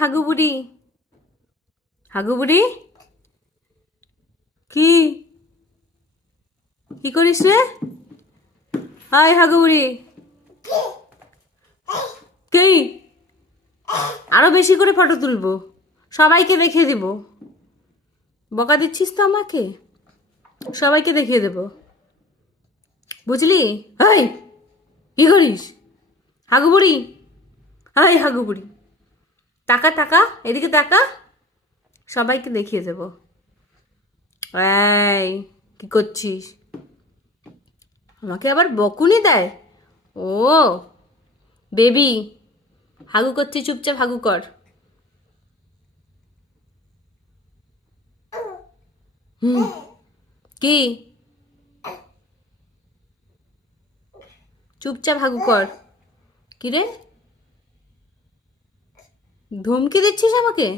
হাগু বুড়ি, হাগু বুড়ি, কি কি করিস রে? হাই হাগু বুড়ি, কি? আরো বেশি করে ফটো তুলবো, সবাইকে দেখিয়ে দেব। বকা দিচ্ছিস তো আমাকে, সবাইকে দেখিয়ে দেব, বুঝলি? হাই, কি করিস? হাগু বুড়ি, হাই হাগু বুড়ি, টাকা টাকা, এদিকে টাকা, সবাইকে দেখিয়ে দেব। এই, কি করছিস? আমাকে আবার বকুনি দেয়। ও বেবি, হাগু করছি, চুপচাপ হাগু কর। হুম, কি? চুপচাপ হাগু কর। কি রে, ধমকি দিচ্ছিস আমাকে?